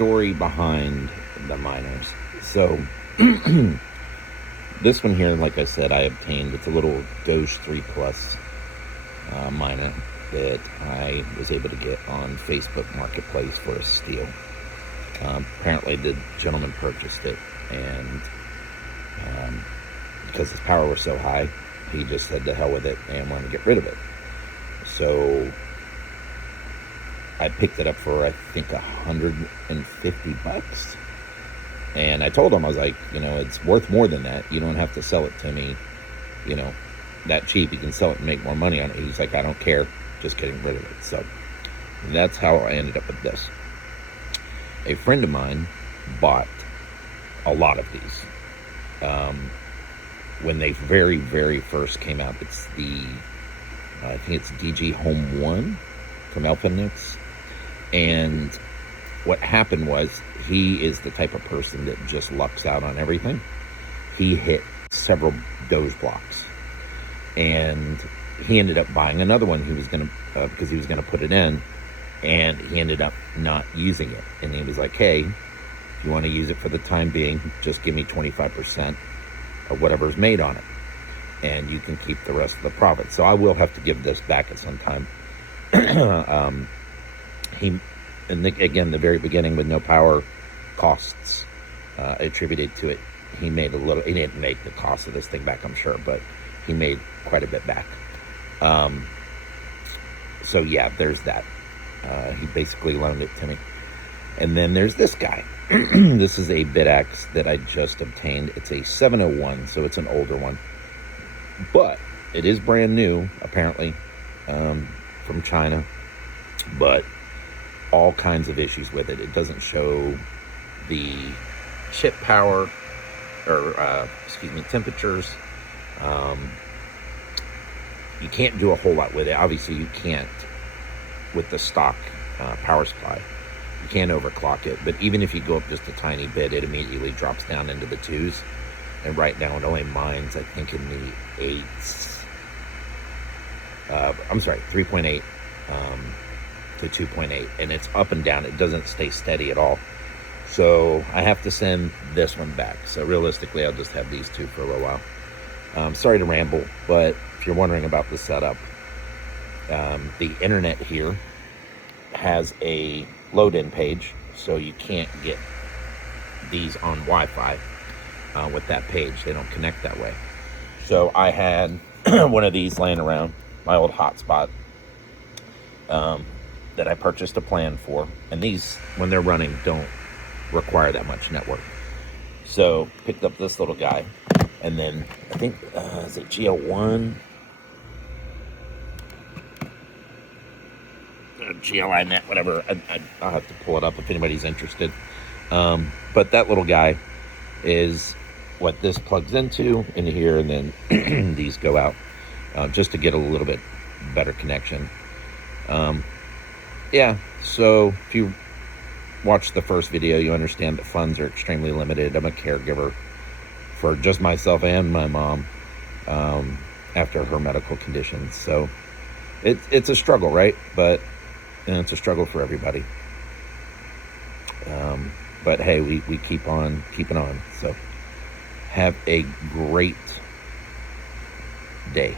story behind the miners. So this one here, like I said, I obtained. It's a little Doge III Plus miner that I was able to get on Facebook Marketplace for a steal. Apparently the gentleman purchased it, and because his power was so high, he just said to hell with it and wanted to get rid of it. So I picked it up for, I think, $150. And I told him, I was like, it's worth more than that. You don't have to sell it to me, that cheap. You can sell it and make more money on it. He's like, I don't care, just getting rid of it. So that's how I ended up with this. A friend of mine bought a lot of these. When they very, very first came out, it's I think it's DG Home 1 from ELPHAPEX. And what happened was, he is the type of person that just lucks out on everything. He hit several Doge blocks, and he ended up buying another one. He was going to, because he was going to put it in, and he ended up not using it. And he was like, hey, if you want to use it for the time being, just give me 25% of whatever's made on it, and you can keep the rest of the profit. So I will have to give this back at some time. And again, the very beginning, with no power costs attributed to it, he made a little. He didn't make the cost of this thing back, I'm sure, but he made quite a bit back. So yeah, there's that. He basically loaned it to me. And then there's this guy. This is a Bitaxe that I just obtained. It's a 701, so it's an older one, but it is brand new, apparently, from China, but all kinds of issues with it. It doesn't show the chip power, or temperatures. You can't do a whole lot with it. Obviously you can't with the stock power supply. You can't overclock it, but even if you go up just a tiny bit, it immediately drops down into the 2s. And right now it only mines, I think, in the 8s. 3.8 to 2.8, and it's up and down. It doesn't stay steady at all. So I have to send this one back. So realistically, I'll just have these two for a little while. Sorry to ramble, but if you're wondering about the setup, the internet here has a load-in page, so you can't get these on Wi-Fi with that page. They don't connect that way. So I had one of these laying around, my old hotspot, that I purchased a plan for, and these, when they're running, don't require that much network. So picked up this little guy, and then I think is it GL1, GLI net, whatever. I'll have to pull it up if anybody's interested. But that little guy is what this plugs into here, and then these go out, just to get a little bit better connection. Yeah, so if you watch the first video, you understand that funds are extremely limited. I'm a caregiver for just myself and my mom after her medical conditions. So it's a struggle, right? But it's a struggle for everybody. But hey, we keep on keeping on. So have a great day.